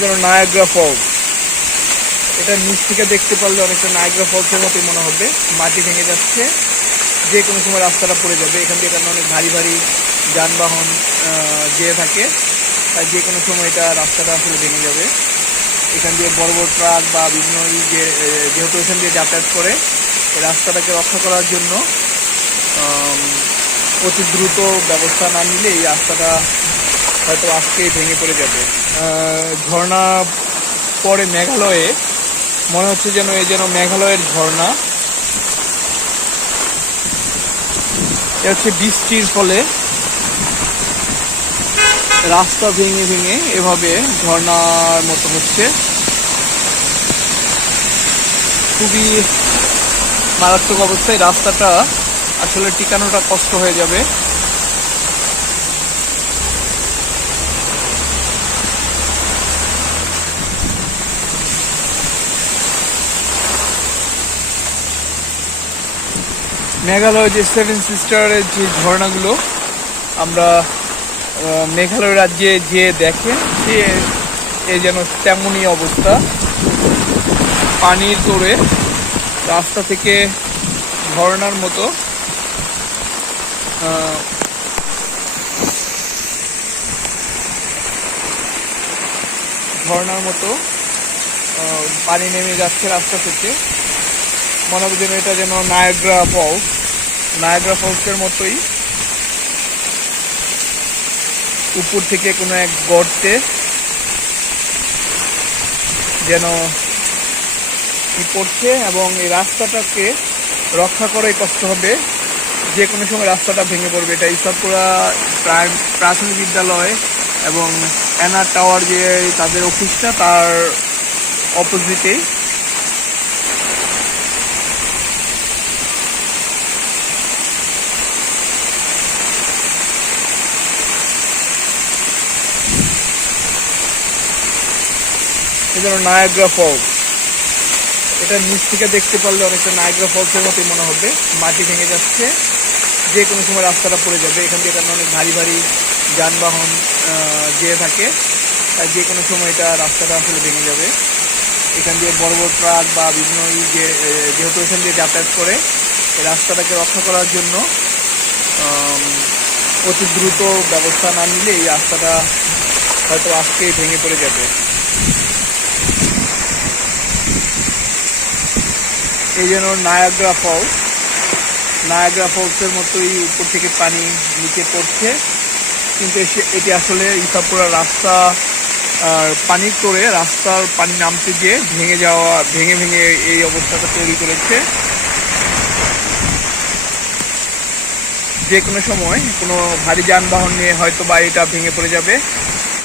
যেন Niagara Falls এটা নিচ থেকে দেখতে পারলে অনেকটা নায়াগ্রা ফলসের মতোই মনে হবে। মাটি ভেঙে যাচ্ছে, যে কোনো সময় রাস্তাটা পড়ে যাবে। এখান দিয়ে কারণ অনেক ভারী ভারী যানবাহন যেয়ে থাকে। তাই যে কোনো সময় এটা রাস্তাটা আসলে ভেঙে যাবে। এখান দিয়ে বড় বড় ট্রাক বা বিভিন্ন যে যেহেতু এখান দিয়ে যাতায়াত করে রাস্তাটাকে রক্ষা করার জন্য অতি দ্রুত ব্যবস্থা না নিলে এই রাস্তাটা হয়তো আজকেই ভেঙে পড়ে যাবে। ঝর্ণা পরে মেঘালয়ে। মনে হচ্ছে যেন এই যেন মেঘালয়ের ঝর্ণা। হচ্ছে বৃষ্টির ফলে রাস্তা ভেঙে ভেঙে এভাবে ঝর্ণার মতো হচ্ছে। খুবই মারাত্মক অবস্থায় রাস্তাটা আসলে টিকানোটা কষ্ট হয়ে যাবে। মেঘালয় যে সেভেন সিস্টারের যে ঝর্ণাগুলো, আমরা মেঘালয় রাজ্যে যে দেখে সে, এ যেন তেমনই অবস্থা। পানির তোড়ে রাস্তা থেকে ঝর্ণার মতো ঝর্ণার মতো পানি নেমে যাচ্ছে রাস্তা থেকে। মনে হবে যেন এটা যেন নায়াগ্রা ফলস নায়াগ্রা ফলসের মতোই। উপর থেকে কোনো এক গর্তে যেন কি পড়ছে এবং এই রাস্তাটাকে রক্ষা করাই কষ্ট হবে। যে কোনো সময় রাস্তাটা ভেঙে পড়বে। এটা ইসাপুরা প্রাইম- প্রাথমিক বিদ্যালয় এবং অ্যানা টাওয়ার যে তাদের অফিসটা, তার অপোজিটেই যেন নায়াগ্রা ফলস এটা নিচ থেকে দেখতে পারলে অনেকটা নায়াগ্রা ফলসের মতোই মনে হবে। মাটি ভেঙে যাচ্ছে। যে কোনো সময় রাস্তাটা পড়ে যাবে। এখান দিয়ে কারণ অনেক ভারী ভারী যানবাহন যেয়ে থাকে। তাই যে কোনো সময় এটা রাস্তাটা আসলে ভেঙে যাবে। এখান দিয়ে বড় বড় ট্রাক বা বিভিন্ন যে যেহেতু এখান দিয়ে যাতায়াত করে রাস্তাটাকে রক্ষা করার জন্য অতি দ্রুত ব্যবস্থা না নিলে এই রাস্তাটা হয়তো আজকেই ভেঙে পড়ে যাবে। এই জন্য নায়াগ্রা ফলস নায়াগ্রা ফলসের মতোই উপর থেকে পানি নিচে পড়ছে। কিন্তু এটি আসলে ইসাপুরা রাস্তা, আর পানির তোড়ে রাস্তার পানি নামতে গিয়ে ভেঙে যাওয়া, ভেঙে ভেঙে এই অবস্থাটা তৈরি করেছে। যে কোনো সময় কোনো ভারী যানবাহন নিয়ে হয়তো বা এটা ভেঙে পড়ে যাবে।